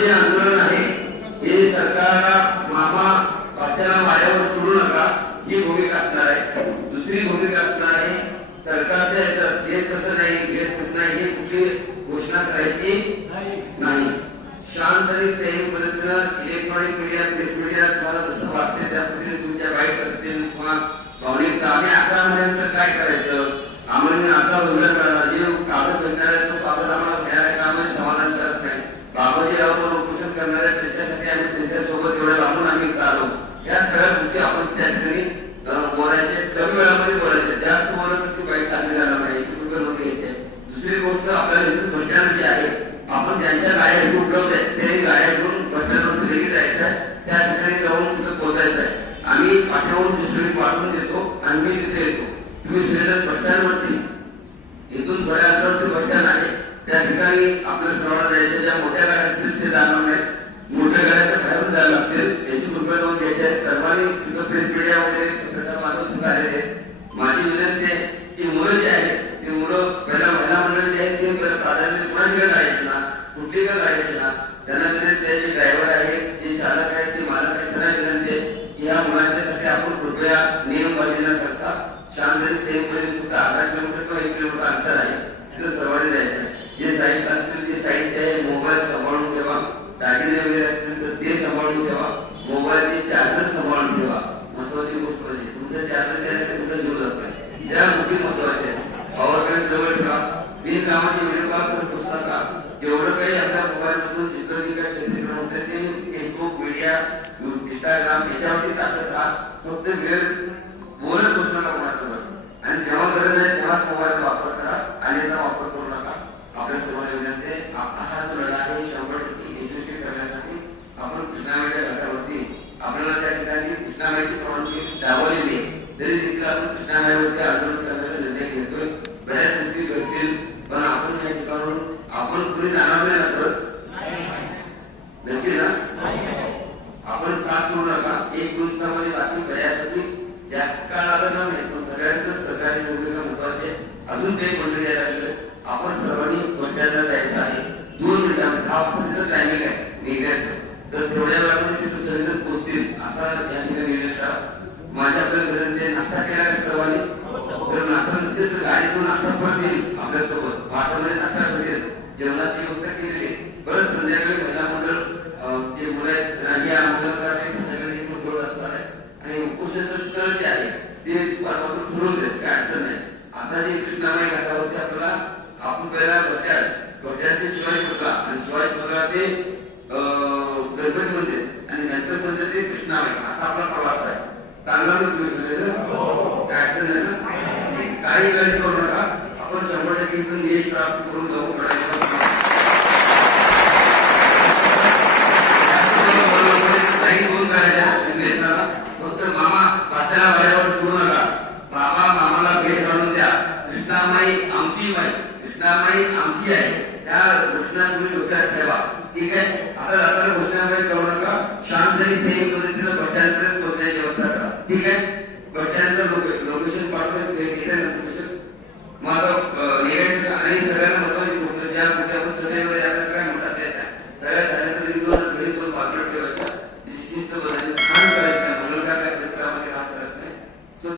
जे आंदोलन आहे हे सरकारला मामा पाच्याला वाऱ्यावर सोडू नका ही भूमिका असणार आहे. दुसरी भूमिका असणार आहे सरकारच्या याच्यात देत कसं नाही घेत कसं नाही ही कुठली घोषणा करायची नाही. शांत आणि संयम करून दुसरी पाठवून देतो आणि मी तिथे येतो. तुम्ही श्रीधर भट्ट्यांवरती इथून थोड्या अंतरावरती भट्ट्यान आहे त्या ठिकाणी आपल्या सर्वांना जायचं ज्या मोठ्या गाड्या असतील ते जाणार नाहीत. मोठ्या गाड्याच्या बाहेरून जायला लागतील याची कृपया नोंद घ्यायची आहे. सर्वांनी तिथं प्रेस मीडियामध्ये पत्रकार माध्यम आलेले माझी विनंती आहे की मुलं जी आहेत ती मुलं पहिला महिला मंडळ जे आहेत ते पहिलं प्राधान्य कोणाची का गाडायची ना कुठली का गाडायची ना त्यांना विनंती आहे जे ड्रायव्हर आहे जे चालक आहे ते मालक आहे त्यांना विनंती आहे की या मुलांच्यासाठी आपण कृपया नियमबाजी न करता शांत सेममध्ये फक्त अर्धा किलोमीटर किंवा एक किलोमीटर अंतर आहे तिथं सर्वांनी जायचं आहे जे साहित्य असतील ते साहित्य आहे मोबाईल सांभाळून ठेवा दागिने वगैरे असतील तर ते सांभाळून ठेवा मोबाईलचे चार्जर सांभाळून ठेवा महत्वाची गोष्ट म्हणजे तुमचं चार्जर त्याने तुमचा जीव जात नाही त्या गोष्टी महत्त्वाच्या आहेत पॉवर बँक जवळ ठेवा बिनकामाचे व्हिडिओ कॉल करत बसू नका जेवढं काही आपल्या मोबाईलमधून चित्र जे काही चित्रीकरण होते ते फेसबुक मीडिया इंस्टाग्राम याच्यावरती टाकत राहा फक्त वेळ बोलत बसू नका कोणासोबत आणि जेव्हा गरज आहे तेव्हाच मोबाईल वापर करा आणि वापर करू नका आपल्या सर्वांना विनंती आहे आपला हा जो लढा आहे शंभर टक्के यशस्वी करण्यासाठी आपण कृष्णामाईच्या घाटावरती आपल्याला त्या ठिकाणी कृष्णामाईची परवानगी दावलेली आहे तरी देखील आपण कृष्णामाईवरती आंदोलन करण्याचा निर्णय घेतोय बऱ्याच गोष्टी घडतील पण आपण या ठिकाणून आपण पुढे जाणार नाही ना परत नक्की ना आपण साथ सोडू नका एक दोन दिवसामध्ये बाकी बऱ्यापैकी जास्त काळ लागत नाही पण सगळ्यांचं सहकार्य भूमिका महत्वाची आहे अजून काही मंडळी यायला लागलं आपण सर्वांनी मंडळाला जायचं आहे. दोन मिनिटांमध्ये दहा वाजता टायमिंग आहे. निघायचं. तर तेवढ्या वेळामध्ये तिथं सगळेजण पोचतील. असा या ठिकाणी निर्णय माझ्याकडे विनंती आहे नाता केला सर्वांनी. तर नाता नसेल तर गाडी घेऊन नाश्ता परत येईल आपल्यासोबत पाठवणारे नाश्ता भेटेल जेवणाची व्यवस्था केलेली आहे परत संध्याकाळी महिला मंडळ अं, जे मुलं आहेत या मुलांकडे संध्याकाळी एक मंडळ असणार आहे आणि उपोषणाचं स्थळ जे आहे ते परमात्मा ठरवलं आहे काय अडचण नाही आता जे कृष्णामाई घाटावरती आपल्याला आपण पहिला बघ्यात बघ्यात ते शिवाजी पुतळा आणि शिवाजी पुतळा ते अं, गणपती मंदिर आणि गणपती मंदिर ते कृष्णामाई असा आपला प्रवास आहे चांगला मी तुम्ही सगळेजण? काय अडचण नाही ना काही गरज करू नका. आपण शंभर टक्के इथून यश प्राप्त करून जाऊ. प्रयत्न दोन करायच्या इंग्रजांना फक्त मामा वाऱ्यावर सोडू नका बाबा मामाला भेट घालून द्या कृष्णामाई आमची माई कृष्णामाई आमची आहे त्या घोषणा तुम्ही डोक्यात ठेवा ठीक आहे आता जाताना घोषणा करू. नका शांत